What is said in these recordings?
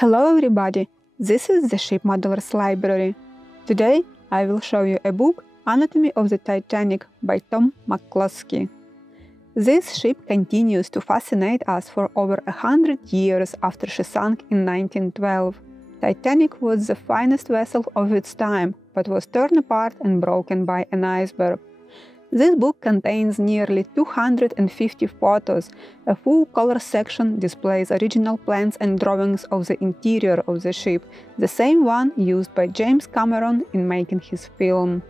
Hello everybody, this is the Ship Modelers Library. Today I will show you a book, Anatomy of the Titanic by Tom McCluskie. This ship continues to fascinate us for over 100 years after she sank in 1912. Titanic was the finest vessel of its time, but was torn apart and broken by an iceberg. This book contains nearly 250 photos. A full color section displays original plans and drawings of the interior of the ship, the same one used by James Cameron in making his film.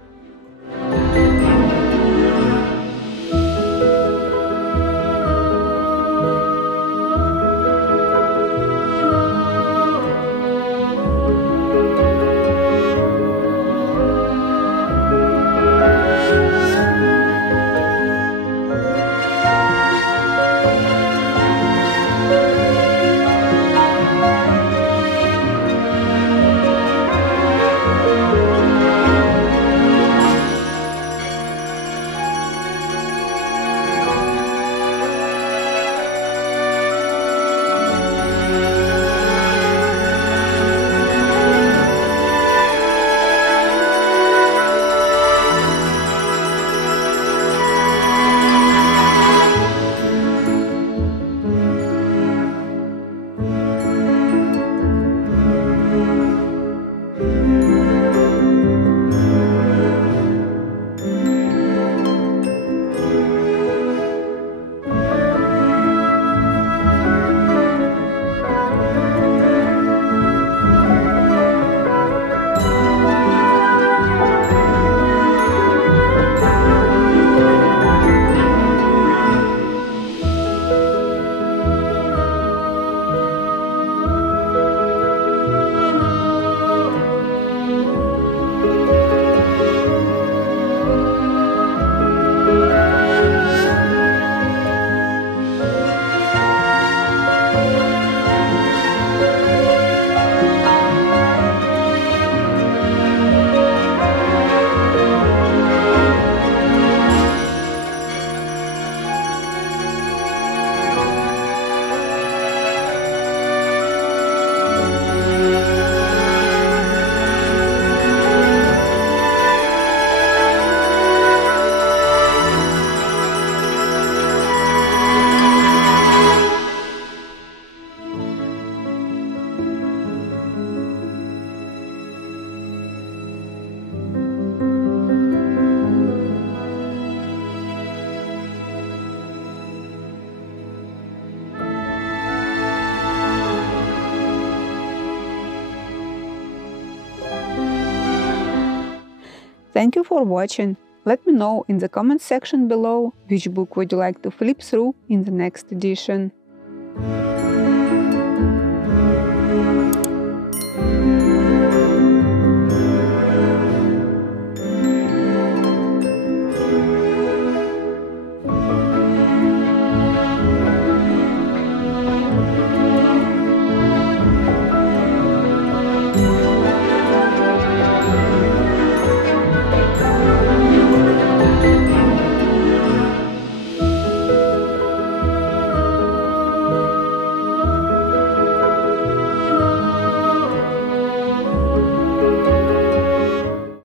Thank you for watching. Let me know in the comment section below which book would you like to flip through in the next edition.